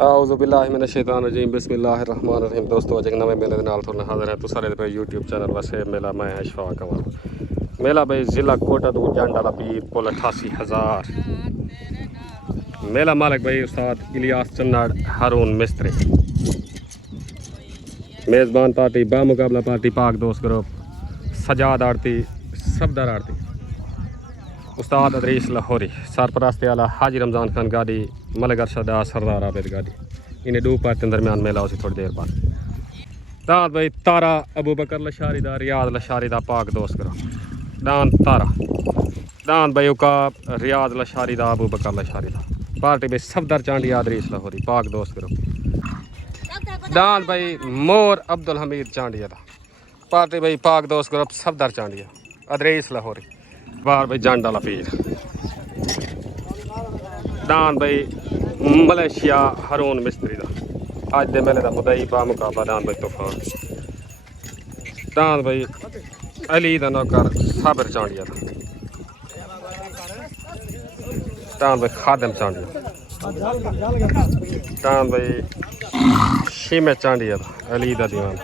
आऊज़ु बिल्लाहि मिनश शैतानिर रजीम बिस्मिल्लाहिर रहमानिर रहीम। दोस्तों अज एक नवे मेले दे नाल तुहाडे हाज़िर है। तुस सारे पे यूट्यूब चैनल वैसे मेला मैं है शफाक अमल मेला भाई ज़िला कोटा तो जंड वाला पीर कुल 88,000 मेला मालिक भाई उस्ताद इलियास चन्नाड़ हारून मिस्त्री मेज़बान पार्टी बामुकाबला पार्टी पाक दोस्त ग्रुप सजाद आरती सफदर आरती उस्ताद अदरीस लाहौरी सरपरस्त आला हाजी रमज़ान खान गाड़ी मलिक अरशद सरदार आबिद गाड़ी इन्हें दो पार्टियों दरमियान मेला उसी थोड़ी देर बाद दान भाई तारा अबू बकर लशारी दा रियाज लशारी दा पाक दोस्त करो दान तारा दान भाई उका रियाज लशारी दा अबू बकर लशारी दा पार्टी भाई सफदर चांडी अदरीस लाहौरी पाक दोस्त करो दान भाई मोर अब्दुल हमीद चांडिया दा पार्टी भाई पाक दोस्त करो सफदर चांडिया अदरीस लाहौरी बार भाई जंड वाला पीर दान भाई मलेशिया हारून मिस्त्री दा अज दे मेले दा मुदई बामुकाबला दान भाई तूफान दान भाई अली दा नौकर साबिर चांडिया दा दान भाई खादम चांडिया दान भाई शीमे चांडिया दा अली दा दीवाना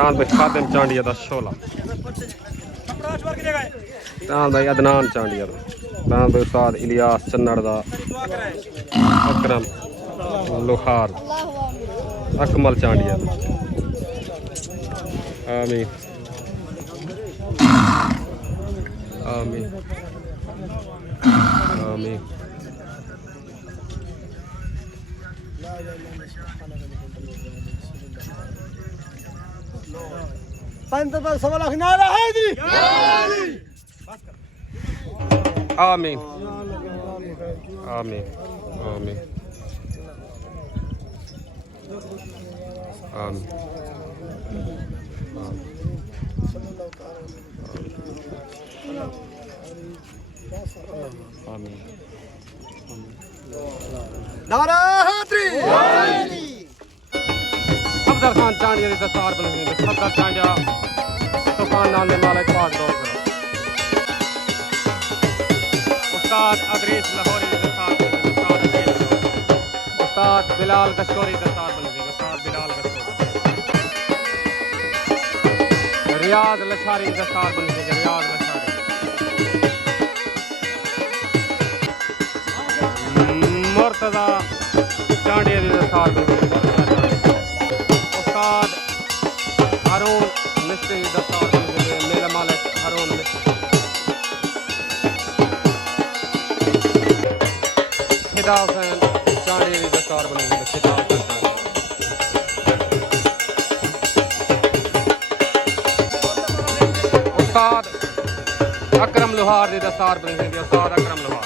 दान भाई खादम चांडिया दा शोला दान भाई अदनान चांडिया दा दान भाई उस्ताद इलियास चन्नाड़ दा अकरम लोहार अकमल चांडिया दा आमीन आमीन आमीन पंतप्रधान सवा लाख नारा है जी आमीन आमीन आमीन आमीन आमीन नारा हैदरी सफदर खान चांडिया दी दस्तार बनी हुई सफदर चांडिया तूफान नाम में मालिक पाक दोस्त उस्ताद अदरीस लाहौरी दी दस्तार बनी हुई उस्ताद बिलाल गशकोरी दस्तार बनी हुई उस्ताद बिलाल गशकोरी रियाज लशारी दस्तार बनी हुई रियाज लशारी मुर्तजा चांडिया दी दस्तार बनी हुई उस्ताद हारून मिस्त्री दस्तार बनी हुई मेरा मालिक हारून मिस्त्री खिदा हुसैन चांडिया दी दस्तार बनी हुई खिदा हुसैन उस्ताद अकरम लोहार दी दस्तार बनी हुई उस्ताद अकरम लोहार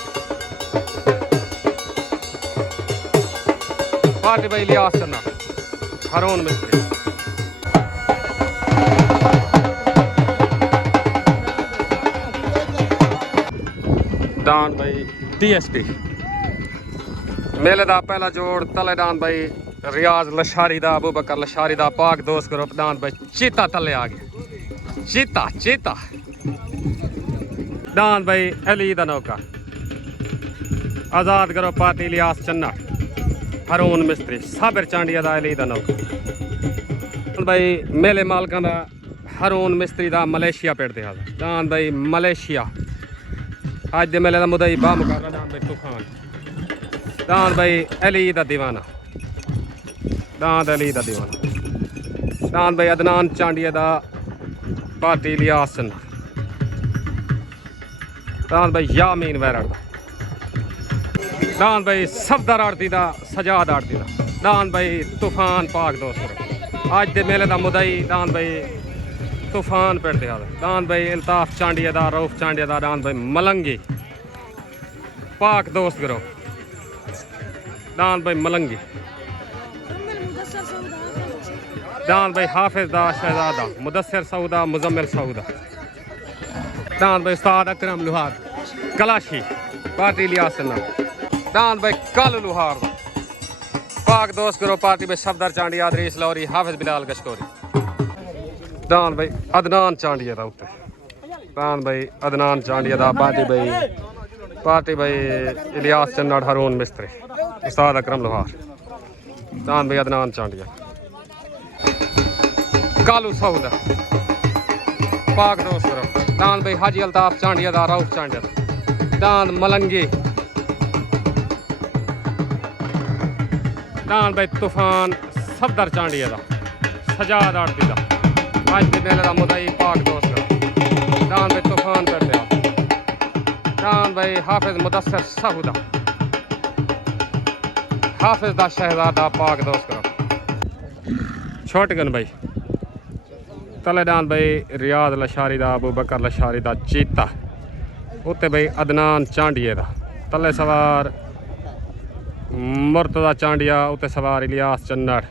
पार्टी भाई इलियास चन्नाड़ हारून मिस्त्री दान भाई DSP मेले दा पहला जोड़ तले दान भाई रियाज लशारी दा अबू बकर लशारी दा पाक दोस्त ग्रुप दान भाई चीता तले आ गया चीता चीता दान भाई अली दा नौकर आजाद ग्रुप पार्टी इलियास चन्नाड़ हारून मिस्त्री साबिर चांडिया दा अली दा नौकर भाई मेले मालकां दा हारून मिस्त्री दा मलेशिया पेड़ दे हाज़िर दान भाई मलेशिया अज दे मेले दा मुदई बामुकाबला दान भाई तूफान दान भाई अली दा दीवाना दान अली दा दीवाना दान भाई अदनान चांडिया दा पार्टी इलियास चन्नाड़ दान भाई यामीन वैरड़ दा दान भाई सफदर आरती दा सजाद आरती दा दान भाई तूफान पाक दोस्त अज दे मेले दा मुदई दान भाई तूफान पेड़ दे दान भाई अल्ताफ चांडिया दा रऊफ चांडिया दा दान भाई मलंगी पाक दोस्त गिरो दान भाई मलंगी दान भाई हाफिज दा शहजादा मुदस्सिर सऊदा मुजम्मिल सऊदा दान भाई उस्ताद अकरम लोहार कलाशी पार्टी इलियास चन्नाड़ दान भाई कल लोहार पाक दोस्त करो पार्टी में सफदर चांडिया अदरीस लाहौरी हाफिज बिलाल गशकोरी दान भाई अदनान चांडिया दा उत्ते दान भाई अदनान चांडिया दा पार्टी भाई पार्टी भाई इलियास चन्नड़ हारून मिस्त्री उस्ताद अकरम लोहार दान भाई अदनान चांडिया कालू सऊदा पाक दोस्त दान भाई हाजी अल्ताफ चांडिया दा राउफ चांडिया दान मलंगी दान भाई तूफान सफदर चांडिया दा सजाद आड़ती दा आज भी मेले दा मुदई पाक दोस्त दान भाई तूफान करते दान भाई हाफिज मुदस्सर साहूदा हाफिज दा शहजादा पाक दोस्त करो छोटगन भाई तले दान भाई रियाज लशारी दा अबू बकर लशारी दा चीता उत्ते भाई अदनान चांडिये दा तले सवार मुर्तदा चांडिया उत्ते सवार इलियास चन्नड़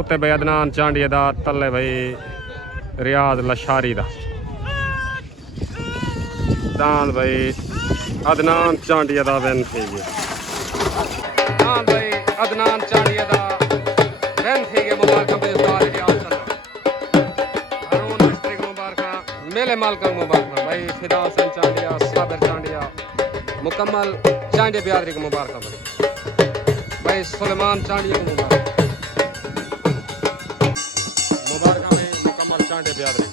उत्ते भाई अदनान चांडिये दा तले भाई रियाज लशारी दा दान भाई अदनान चांडिया दा वैन थी गया दान भाई अदनान चांडिया दा वैन थी गया मुबारक भाई उस्ताद इलियास चन्नड़ हारून मिस्त्री को मुबारक मेले मालका मुबारक भाई फिदा हुसैन चांडिया साबिर चांडिया मुकम्मल चांडिया बिरादरी को मुबारक भाई सुलेमान चांडिया को मुबारक भाई मुकम्मल चांडिया बिरादरी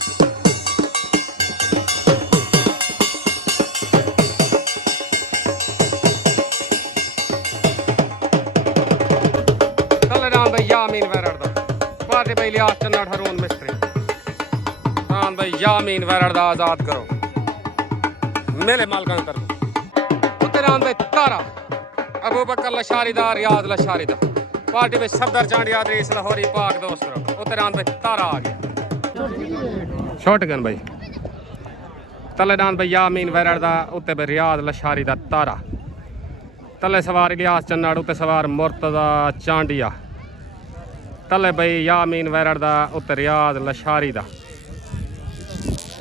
यामीन वैरड़ दा पार्टी भाई इलियास चन्नड़ हारून मिस्त्री दान भाई यामीन वैरड़ दा आजाद करो मेले मालकान कर उत्ते दान भाई तारा अबू बकर लशारी दा रियाज लशारी दा पार्टी भाई सफदर चांडिया अदरीस लाहौरी पाक दोस्त करो उत्ते दान भाई तारा आ गया छोटगन भाई तले दान भाई यामीन वैरड़ दा उत्ते भाई रियाज लशारी दा तारा तले सवार इलियास चन्नड़ उत्ते सवार मुर्तदा चांडिया तले भाई यामीन वैरड़ दा उत्ते रियाज लशारी दा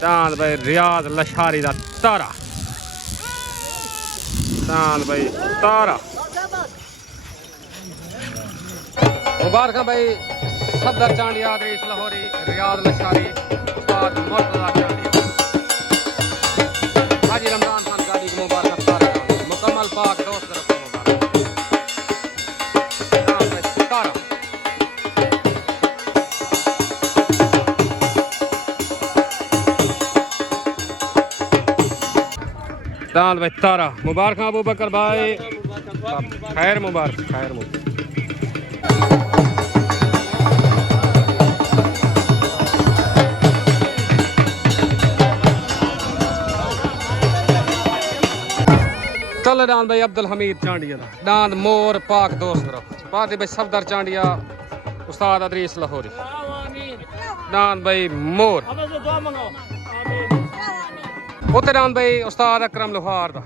दान भाई रियाज लशारी दा तारा दान भाई तारा मुबारक भाई सफदर चांडिया अदरीस लाहौरी रियाज लशारी उस्ताद मुर्तजा चांडिया हाजी रमजान खान गाड़ी को मुबारक तारा मुकम्मल पाक दोस्त तरफ दान भाई तारा दान भाई तारा मुबारक अबू बकर भाई खैर मुबारक खैर मुबारक तले दान भाई अब्दुल हमीद चांडिया दा दान मोर पाक दोस्त पार्टी भाई सफदर चांडिया उस्ताद अदरीस लाहौरी दान भाई मोर उत्ते दान भाई उस्ताद अकरम लोहार दा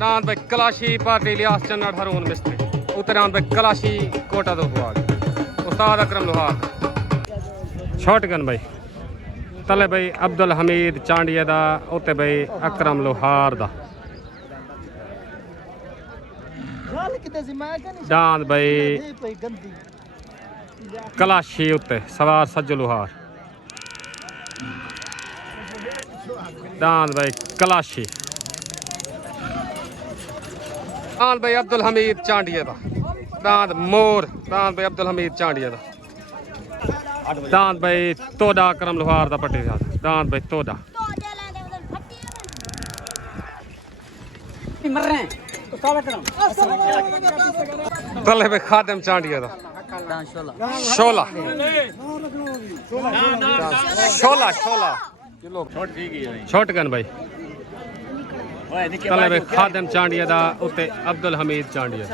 दान भाई कलाशी पार्टी इलियास चन्नड़ हारून मिस्त्री उत्ते दान भाई कलाशी कोटा दो उस्ताद अकरम लोहार छोटगन भाई तले भाई अब्दुल हमीद चांडिया दा उत्ते भाई अकरम लोहार दा दान भाई कलाशी उत्ते सवार सज्जो लोहार दान भाई कलाशी दान भाई अब्दुल हमीद चांडिया दा दान मोर दान भाई अब्दुल हमीद चांडिया दा दान भाई तोड़ा अकरम लोहार दा पट्टी दान भाई तोड़ा तले भाई खादम चांडिया दा शोला शोला शोला छोटगन भाई तले भाई खादम चांडिया दा उत्ते अब्दुल हमीद चांडिया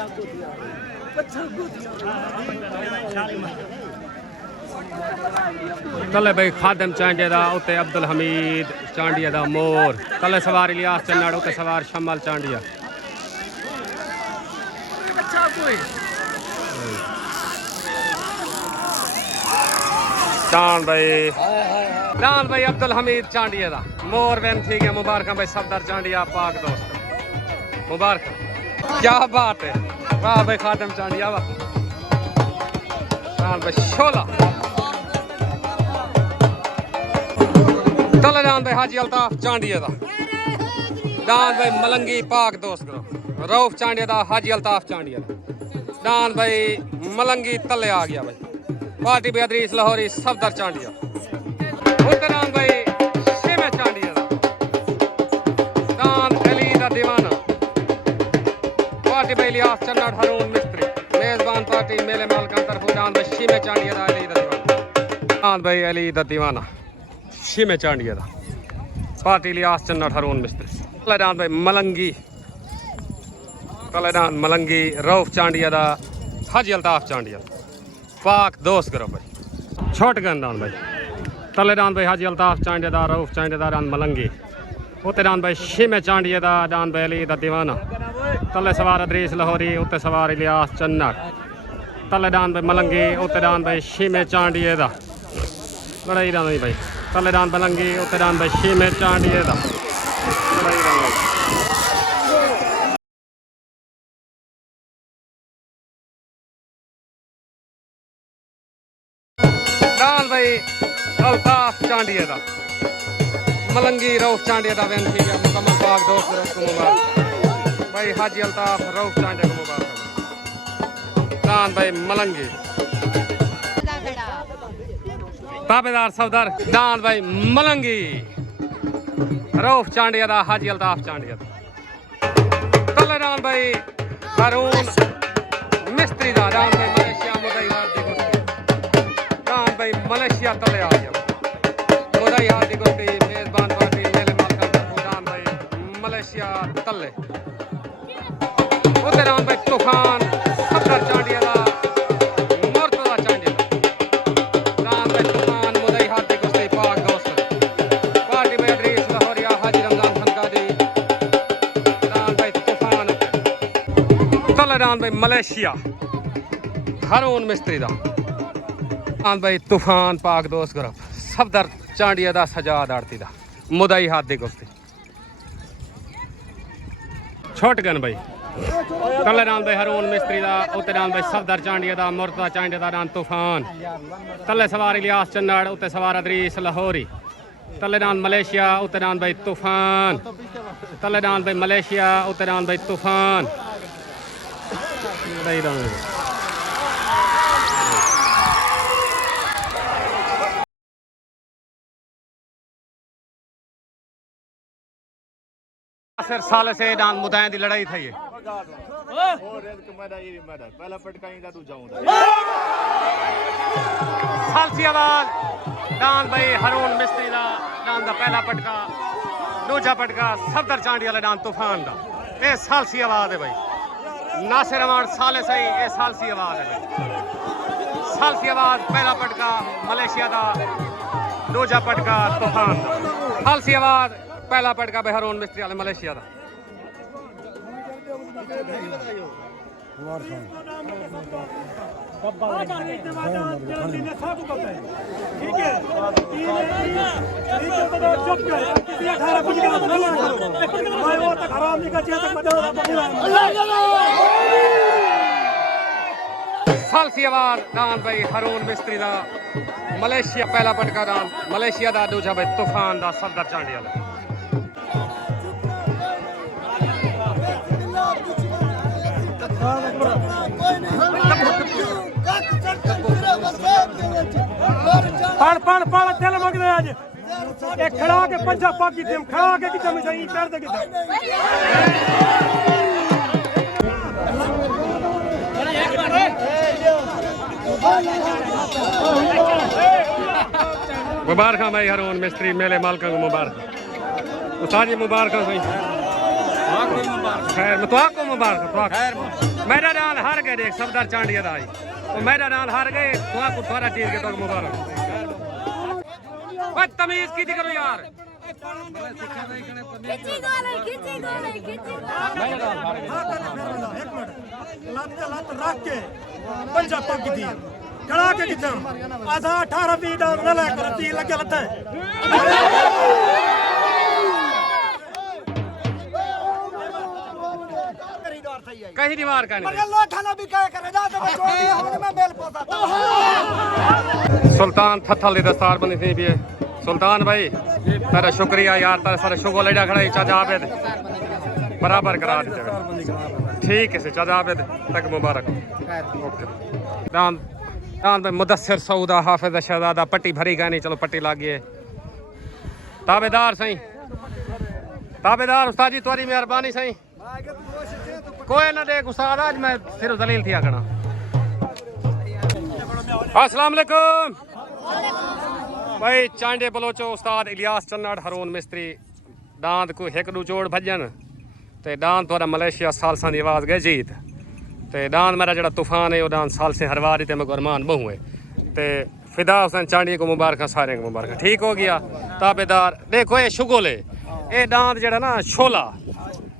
तले भाई खादम चांडिया दा उत्ते अब्दुल हमीद चांडिया दा मोर तले सवार इलियास चन्नड़ उत्ते सवार शमल चांडिया दान भाई अब्दुल हमीद चांडिया दा मोर वैन थी गया मुबारक भाई सफदर चांडिया पाक दोस्त मुबारक क्या बात है वाह भाई खादम चांडिया वाह दान भाई शोला तले दान भाई हाजी अल्ताफ चांडिया दा दान भाई मलंगी पाक दोस्त करो रऊफ चांडिया दा हाजी अल्ताफ चांडिया दान भाई मलंगी तले आ गया भाई पार्टी बेदरीस लाहौरी सफदर चांडिया दान भाई शेमे चांडिया दान अली दा दीवाना पार्टी भाई लियास चन्नड़ हरून मिस्त्री मेजबान पार्टी मेले मालकान तरफ दान भाई शेमे चांडिया दा अली दा दीवाना दान भाई अली दा दीवाना शेमे चांडिया दा पार्टी लियास चन्नड़ हरून मिस्त्री तलेदान भाई मलंगी तलेदान मलंगी रऊफ चांडिया दा हाजी अल्ताफ चांडिया पाक दोस्त करो भाई छोट गंदान भाई तलेदान भाई हाजी अल्ताफ चांडिया दा रऊफ चांडिया दा दान मलंगी उत्ते दान भाई शिमे चांडिया दा दान भाई अली दा दीवाना तले सवार अदरीस लाहौरी उत्ते सवार इलियास चन्नड़ तलेदान भाई मलंगी उत्ते दान भाई शिमे चांडिया दा लड़ाई दान भाई तलेदान मलंगी उत्ते दान भाई शिमे चांडिया दा दान भाई अल्ताफ चांडिया दा मलंगी रऊफ चांडिया दा वेन ठीक है मुकम्मल पाक दोस्त को मुबारक भाई हाजी अल्ताफ रऊफ चांडिया को मुबारक दान भाई मलंगी ताबेदार सफदर दान भाई मलंगी रऊफ चांडिया दा हाजी अल्ताफ चांडिया दा तलेदान भाई हारून मिस्त्री दा दान भाई मलेशिया मुदई हादी गुस्ती दान भाई मलेशिया तले आ गया मुदई हादी गुस्ती मेजबान पार्टी मेले मालका दान भाई मलेशिया तले उधर दान भाई तूफान सफदर चांडिया दा मुर्तजा चांडिया दान भाई तूफान मुदई हादी गुस्ती पाक दोस्त पार्टी में अदरीस लाहौरिया हाजी रमजान खनकादी दान भाई तूफान तलेदान भाई मलेशिया हारून मिस्त्री दा दान भाई तूफान पाक दोस्त ग्रुप सफदर चांडिया दा सजाद आड़ती दा मुदई हादी गुस्ती छोटगन भाई तलेदान भाई हारून मिस्त्री दा उत्ते दान भाई सफदर चांडिया दा मुर्तजा चांडिया दा दान तूफान तले सवार इलियास चन्नड़ उत्ते सवार अदरीस लाहौरी तलेदान मलेशिया उत्ते दान भाई तूफान तलेदान भाई मलेशिया उत्ते दान भाई तूफान साल से दान मुदायन दी लड़ाई थी पहला पटका ही तू जाऊंगा सालसी आवाज दान भाई हारून मिस्त्री दा दान दा पहला पटका दूजा पटका सफदर चांडिया दान तूफान दा ये सालसी आवाज है भाई नासिर अमान साले सही ये सालसी आवाज है भाई सालसी आवाज पहला पटका मलेशिया दा दूजा पटका तूफान दा सालसी आवाज पहला पटका भाई हारून मिस्त्री वाले मलेशिया दा सालसी आवाज दान भाई हारून मिस्त्री दा मलेशिया पहला पटका दान मलेशिया दा दूजा भाई तूफान दा सफदर चांडिया दा पढ़ पढ़ पढ़ चल मगदे आज एक खड़ा के पंजाब पाक की टीम खड़ा के कितना में सही कर दे मुबारक भाई हारून मिस्त्री मेले मालका को मुबारक उस्ताद मुबारक भाई खैर तो आपको मुबारक मेरा नाल हार गए देख सफदर चांडिया दा आई तो मेरा नाल हार गए तो आपको सारा टीम के तो मुबारक तमीज की करो यार पंजाब पाक की टीम खड़ा के कितना आधा 18-20 डाउन न लेकर 3 लगे लगता है कहीं दीवार का नहीं सुल्तान थथल दी दस्तार बनी थी भी सुल्तान भाई तेरा शुक्रिया यार तेरा सारा शुगर लेडा खड़ा चाचा आबेद बराबर करा देते ठीक है से चाचा आबेद तक मुबारक ओके दान दान पे मुदस्सिर सऊदा हाफिज शहजादा पट्टी भरी गई नहीं चलो पट्टी लागिए ताबेदार सही ताबेदार उस्ताद जी तुम्हारी मेहरबानी सही कोई ना देख उस्ताद आज मैं सिर्फ जलील थी आगना अस्सलाम वालेकुम भाई चांडे बलोचो उस्ताद इलियास चन्नड़ हरून मिस्त्री दांद को एक दू चोड़ भजन ते दांद थोड़ा मलेशिया सालसा की आवाज़ गए जीत ते दांद मेरा जड़ा तूफान है वो दांद साल से हरवा दी मैं अरमान बहु है ते फिदा हुसैन चांडी को मुबारक सारे को मुबारक ठीक हो गया ताबेदार देखो ये शुगोल है ये दांद जड़ा ना छोला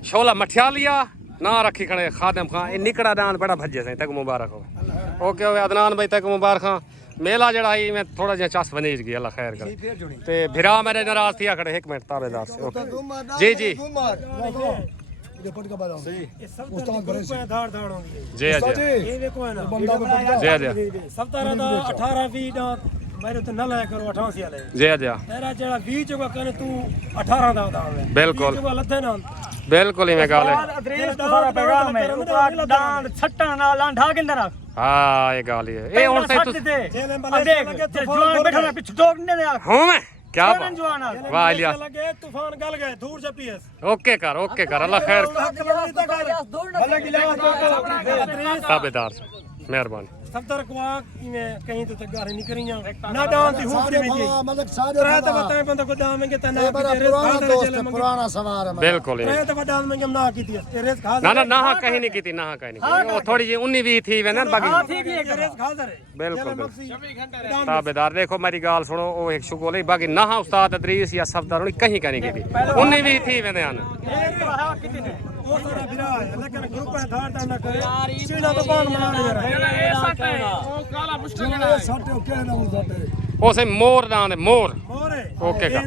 छोला मठिया लिया ना रखी खड़े खादम खां ये निकड़ा दांद बड़ा भजे सही तक मुबारक हो ओके हो अदनान भाई तक मुबारक मेला जड़ा ही मैं थोड़ा जहा चस बनीज गया अल्लाह खैर करे ते भिरा मेरे नाराज थी खड़े एक मिनट ताबेदार से ओके जी जी जी जी सब तरह दा 18 20 दा मेरे तो न लाया करो 88 वाले जी जी तेरा जेड़ा 20 जो कने तू 18 दा है बिल्कुल जो लथे ना बिल्कुल ही मैं गाल है अदरीस तो सारा पैगाम है ऊपर दान छट्टा ना लांढा के अंदर हां ये गाल है ए और से तू देख जवान बैठा पीछे टोक ने दे हूं मैं क्या वाह इलियास लगे तूफान गल गए दूर से पीएस ओके कर अल्लाह खैर ताबेदार मेहरबानी सफदर कुआ में कहीं तो तक नहीं करियां ना डांस दी हुपरी में जी मतलब सारे तो बताएं बंदा को दामेंगे तना पुराना सवार है बिल्कुल मैं तो डांस में ना की थी रेस खा ना कहीं नहीं की ना कहीं नहीं वो थोड़ी जी 19 20 थी वे ना बाकी हां ठीक है रेस खा दे बिल्कुल ताबेदार देखो मेरी गाल सुनो वो एक शुगोल है बाकी ना उस्ताद अदरीस या सफदर कहीं कहीं की थी 19 20 थी वे ना वो सारा बिरा है लेकिन ग्रुप है धार ना करे सीना तो बांध बनाने जरा ओ काला मुश्किल है सटे के ना सटे ओ से मोर दान मोर मोरे ओके का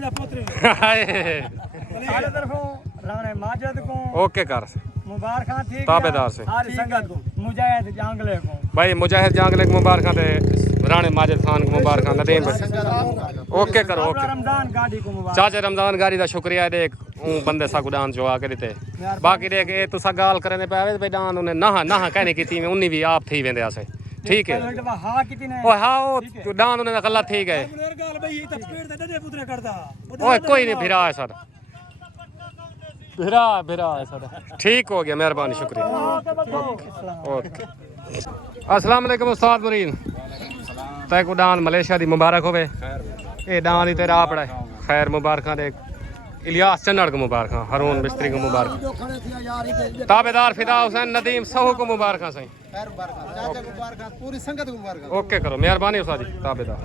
सारे तरफों राणे माजिद को ओके कर मुबारक ठीक ताबेदार से सारी संगत को मुजाहिद जांगले को भाई मुजाहिद जांगले को मुबारक दे राणे माजिद खान को मुबारक नदीम भाई ओके करो ओके रमजान गाड़ी को मुबारक चाचा रमजान गाड़ी दा शुक्रिया देख बंदे सा गुडान जो आके देते बाकी देख ए तुसा गाल करने पे आवे भाई डान उन्हें ना कहने की में उन्नी भी आप थी वेंदे आसे ठीक है हां कितने ओ हां ओ डान उन्हें गलत थी गए गाल भाई ये तो पेड़ दे डडे पुतरे करदा ओए कोई नहीं भिरा है सर भिरा है सर ठीक हो गया मेहरबानी शुक्रिया ओके अस्सलाम वालेकुम उस्ताद मुरीन तै को डान मलेशिया दी मुबारक होवे ए डान दी तेरा आपड़ा खैर मुबारक दे इलियास चन्नड़ को मुबारक हरून मिस्त्री को मुबारक ताबेदार फिदा हुसैन नदीम सहू को मुबारक सही पूरी संगत को मुबारक ओके करो मेहरबानी उस्ताद जी ताबेदार